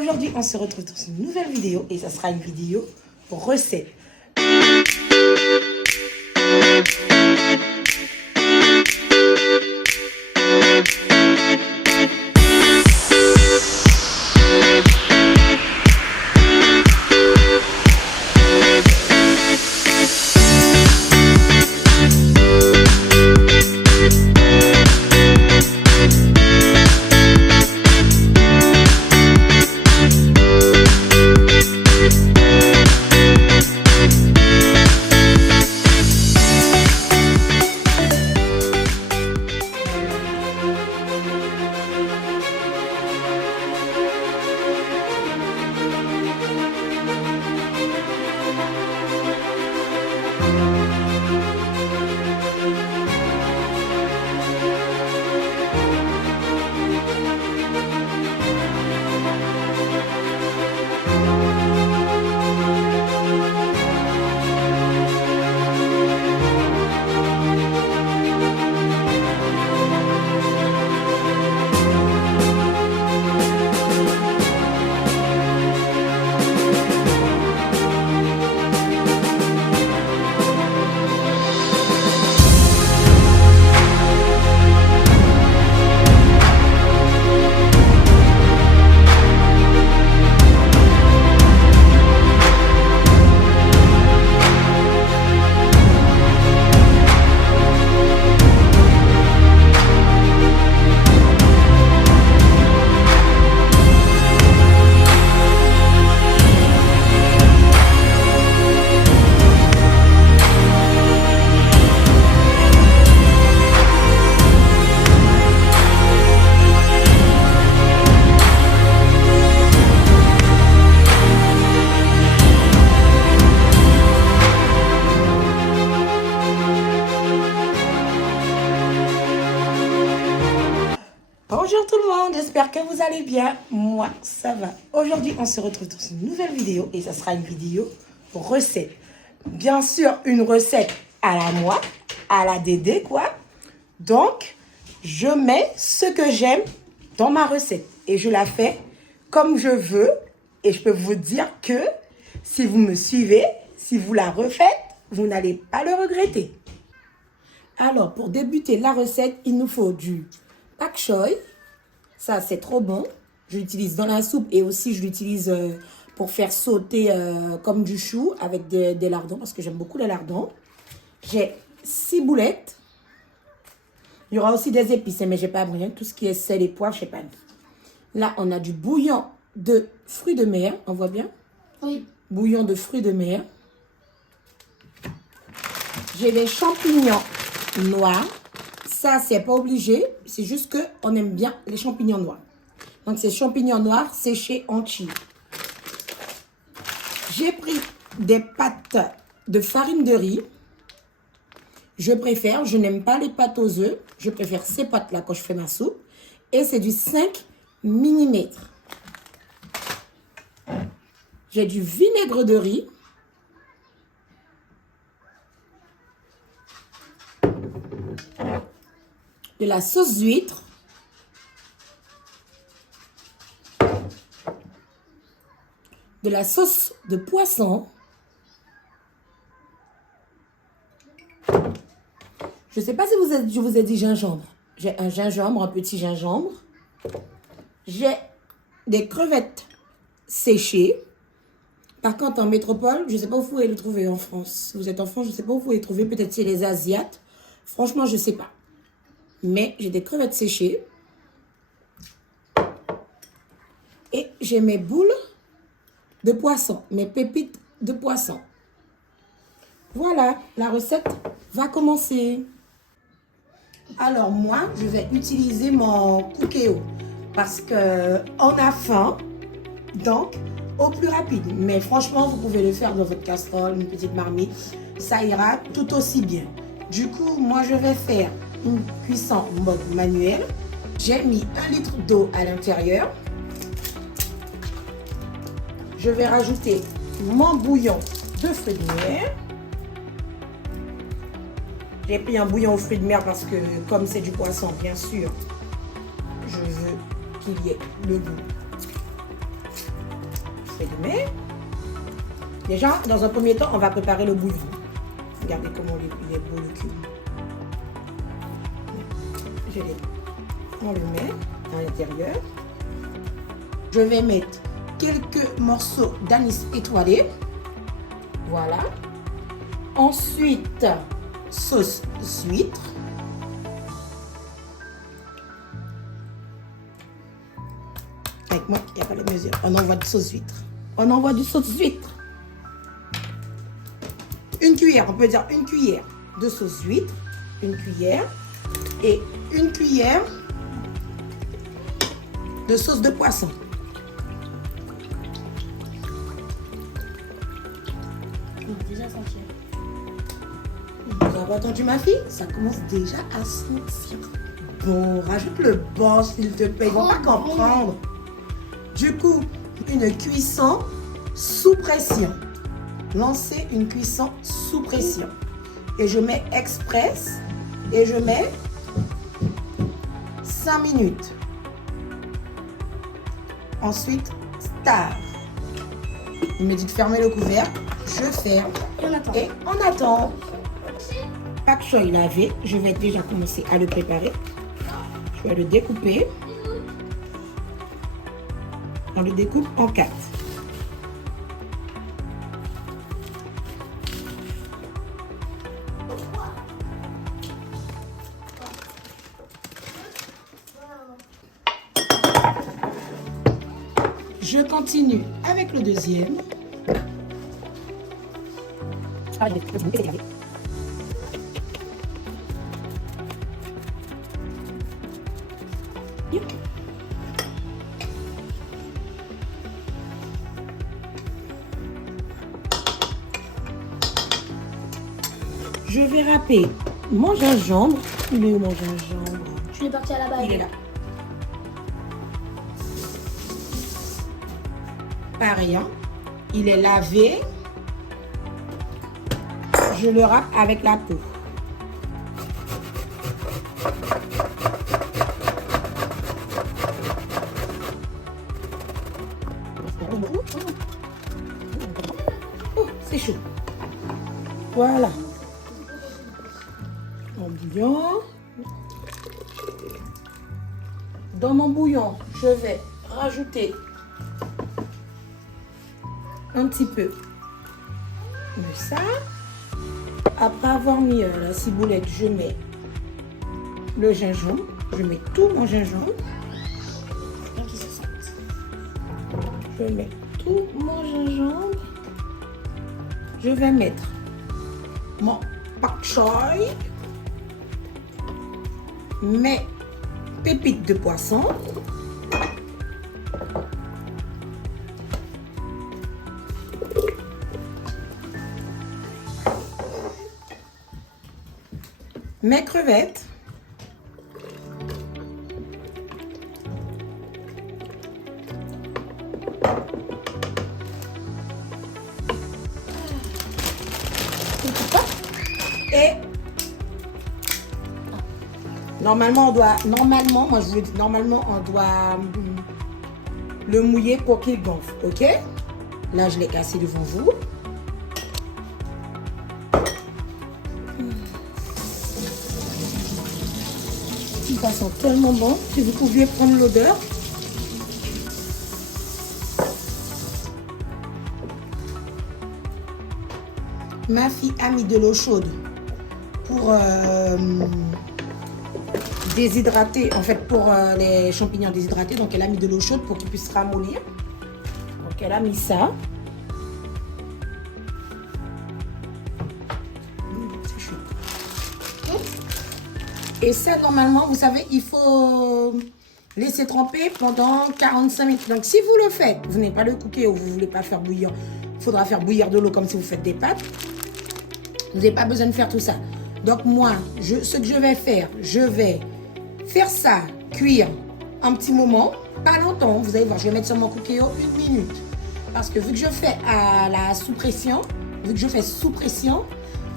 Aujourd'hui, on se retrouve dans une nouvelle vidéo et ça sera une vidéo recette. Bonjour tout le monde, j'espère que vous allez bien. Moi, ça va. Aujourd'hui, on se retrouve dans une nouvelle vidéo et ça sera une vidéo recette. Bien sûr, une recette à la moi, à la Dédé, quoi. Donc, je mets ce que j'aime dans ma recette et je la fais comme je veux. Et je peux vous dire que si vous me suivez, si vous la refaites, vous n'allez pas le regretter. Alors, pour débuter la recette, il nous faut du pak choy. Ça, c'est trop bon. Je l'utilise dans la soupe et aussi je l'utilise pour faire sauter comme du chou avec des lardons parce que j'aime beaucoup les lardons. J'ai 6 boulettes. Il y aura aussi des épices, mais j'ai pas rien. Tout ce qui est sel et poivre, je sais pas. Là, on a du bouillon de fruits de mer. On voit bien? Oui. Bouillon de fruits de mer. J'ai les champignons noirs. Ça, c'est pas obligé. C'est juste qu'on aime bien les champignons noirs. Donc, c'est champignons noirs séchés entiers. J'ai pris des pâtes de farine de riz. Je préfère, je n'aime pas les pâtes aux œufs. Je préfère ces pâtes-là quand je fais ma soupe. Et c'est du 5 mm. J'ai du vinaigre de riz. De la sauce d'huître, de la sauce de poisson, je ne sais pas si je vous ai dit gingembre. J'ai un gingembre, un petit gingembre. J'ai des crevettes séchées. Par contre, en métropole, je ne sais pas où vous pouvez les trouver en France. Si vous êtes en France, je ne sais pas où vous pouvez les trouver. Peut-être chez les Asiates. Franchement, je ne sais pas. Mais j'ai des crevettes séchées. Et j'ai mes boules de poisson, mes pépites de poisson. Voilà, la recette va commencer. Alors moi, je vais utiliser mon Cookéo parce qu'on a faim, donc au plus rapide. Mais franchement, vous pouvez le faire dans votre casserole, une petite marmite. Ça ira tout aussi bien. Du coup, moi, je vais faire une cuisson mode manuel. J'ai mis 1 litre d'eau à l'intérieur. Je vais rajouter mon bouillon de fruits de mer. J'ai pris un bouillon aux fruits de mer parce que comme c'est du poisson, bien sûr, je veux qu'il y ait le goût. l'allumer. Déjà, dans un premier temps, on va préparer le bouillon. Regardez comment il est beau le cube. On le met à l'intérieur. Je vais mettre quelques morceaux d'anis étoilé. Voilà. Ensuite, sauce huître. Avec moi, il n'y a pas de mesure. On envoie du sauce huître. On envoie du sauce huître. Une cuillère, on peut dire une cuillère de sauce huître. Une cuillère. Et une cuillère de sauce de poisson. Déjà senti. Vous avez entendu ma fille? Ça commence déjà à sentir. Bon, rajoute le bon s'il te plaît. Ils vont pas comprendre. Du coup, une cuisson sous pression. Lancez une cuisson sous pression. Et je mets express. Et je mets 5 minutes. Ensuite, star. Il me dit de fermer le couvercle. Je ferme. Et on attend. Pak choy lavé. Je vais déjà commencer à le préparer. Je vais le découper. On le découpe en 4. Je continue avec le deuxième. Je vais râper mon gingembre. Il est où mon gingembre? Tu es parti à la base. Il est là. Pareil, hein? Il est lavé. Je le râpe avec la peau. Oh, c'est chaud. Voilà. Mon bouillon. Dans mon bouillon, je vais rajouter un petit peu de ça. Après avoir mis la ciboulette, je mets le gingembre. Je mets tout mon gingembre. Je mets tout mon gingembre. Je vais mettre mon pak choy, mes pépites de poisson. Mes crevettes. Et normalement, moi je vous dis, normalement, on doit le mouiller pour qu'il gonfle, ok? Là, je l'ai cassé devant vous. Ça sent tellement bon. Si vous pouviez prendre l'odeur. Ma fille a mis de l'eau chaude pour déshydrater, en fait pour les champignons déshydratés. Donc elle a mis de l'eau chaude pour qu'ils puissent ramollir. Donc elle a mis ça. C'est chaud. Et ça, normalement, vous savez, il faut laisser tremper pendant 45 minutes. Donc, si vous le faites, vous n'avez pas le cooker ou vous ne voulez pas faire bouillir, il faudra faire bouillir de l'eau comme si vous faites des pâtes. Vous n'avez pas besoin de faire tout ça. Donc, moi, ce que je vais faire ça cuire un petit moment, pas longtemps. Vous allez voir, je vais mettre sur mon cooker 1 minute. Parce que vu que je fais à la sous-pression,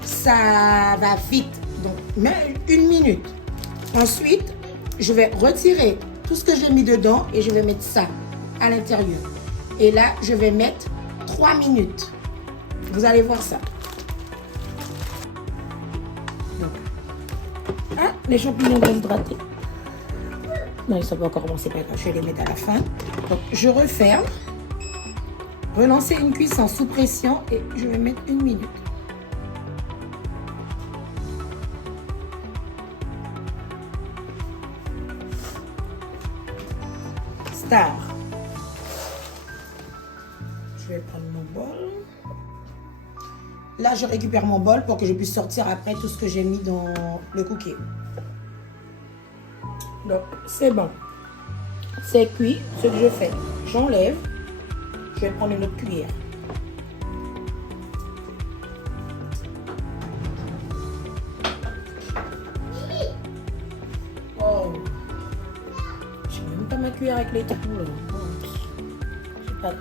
ça va vite. Donc, mais 1 minute. Ensuite, je vais retirer tout ce que j'ai mis dedans et je vais mettre ça à l'intérieur. Et là, je vais mettre 3 minutes. Vous allez voir ça. Donc, ah, les champignons déshydratés. Non, ils ne sont pas encore commencés, pas grave, je vais les mettre à la fin. Donc, je referme. Relancer une cuisson sous pression et je vais mettre 1 minute. Star. Je vais prendre mon bol. Là, je récupère mon bol pour que je puisse sortir après tout ce que j'ai mis dans le cookie. Donc, c'est bon. C'est cuit. Ce que je fais, j'enlève. Je vais prendre une autre cuillère. Oh. J'ai même pas ma cuillère avec les trous là. Oh. J'ai pas de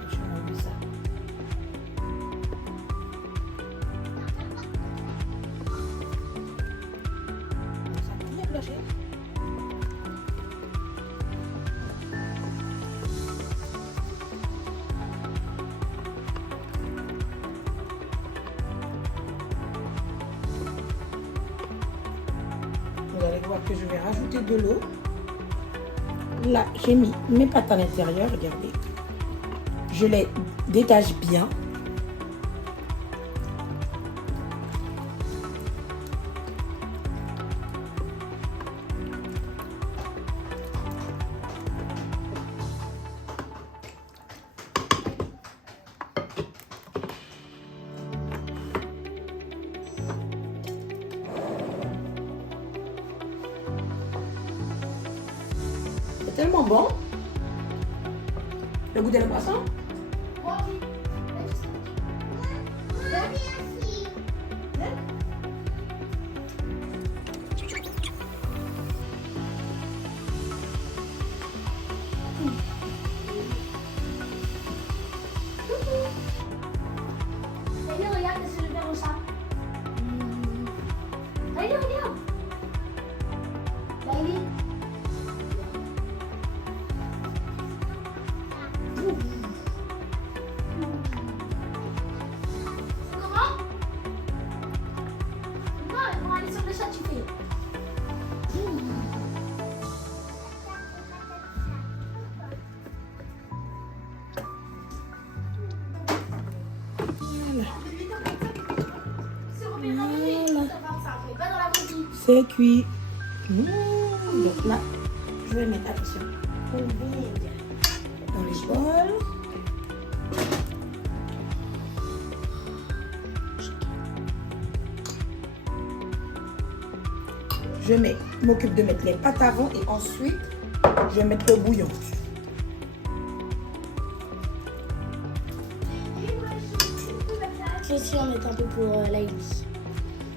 ça. Vous allez voir que je vais rajouter de l'eau. Là, j'ai mis mes pâtes à l'intérieur, regardez. Je les détache bien. C'est tellement bon. Le goût de la poisson. Regarde, qu'est-ce que je vais faire au chat. Regarde. Bailey. C'est comment? Non, on va aller sur le chat, tu fais. C'est cuit. Donc là, je vais mettre, attention, dans les bols. Je m'occupe de mettre les pâtes avant et ensuite, je vais mettre le bouillon. Je vais aussi en mettre un peu pour Laïli.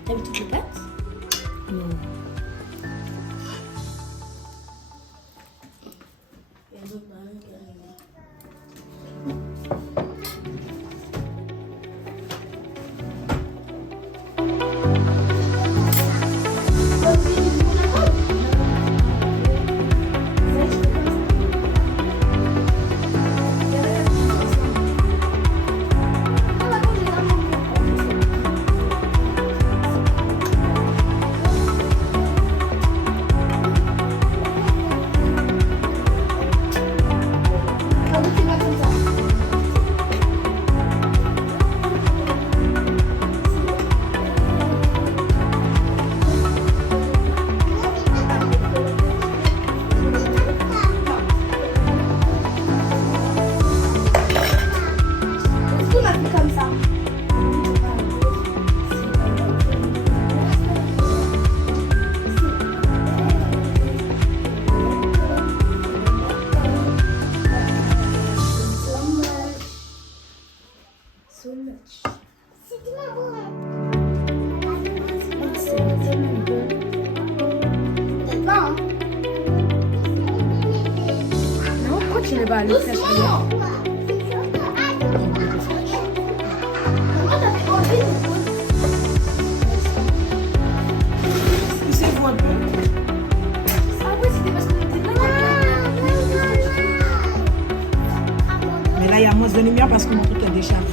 T'as vu toutes les pâtes? Non. Tu ne vas aller faire rien. Poussez-vous un peu. Ah ouais, c'était parce qu'on était là. Mais là, il y a moins de bien parce que mon truc est déchargé.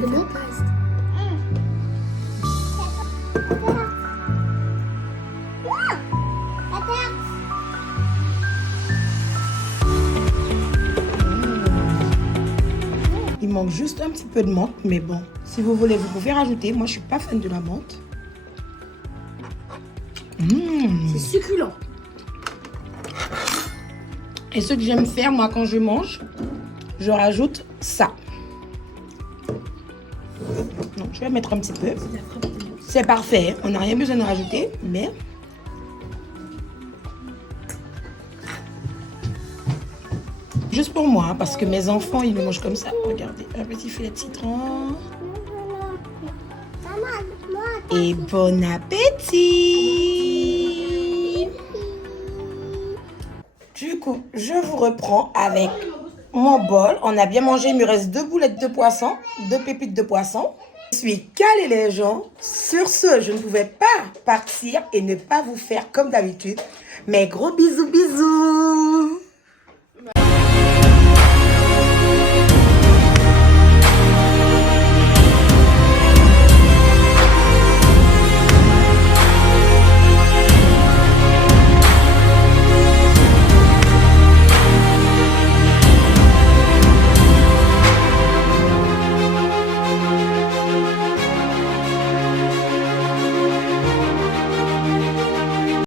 C'est bon? Il manque juste un petit peu de menthe, mais bon, si vous voulez, vous pouvez rajouter. Moi, je suis pas fan de la menthe. C'est succulent. Et ce que j'aime faire, moi, quand je mange, je rajoute ça. Donc, je vais mettre un petit peu. C'est parfait. On n'a rien besoin de rajouter, mais... Juste pour moi, parce que mes enfants, ils le mangent comme ça. Regardez, un petit filet de citron. Et bon appétit! Du coup, je vous reprends avec mon bol. On a bien mangé, il me reste 2 boulettes de poisson, 2 pépites de poisson. Je suis calée les gens. Sur ce, je ne pouvais pas partir et ne pas vous faire comme d'habitude. Mais gros bisous, bisous!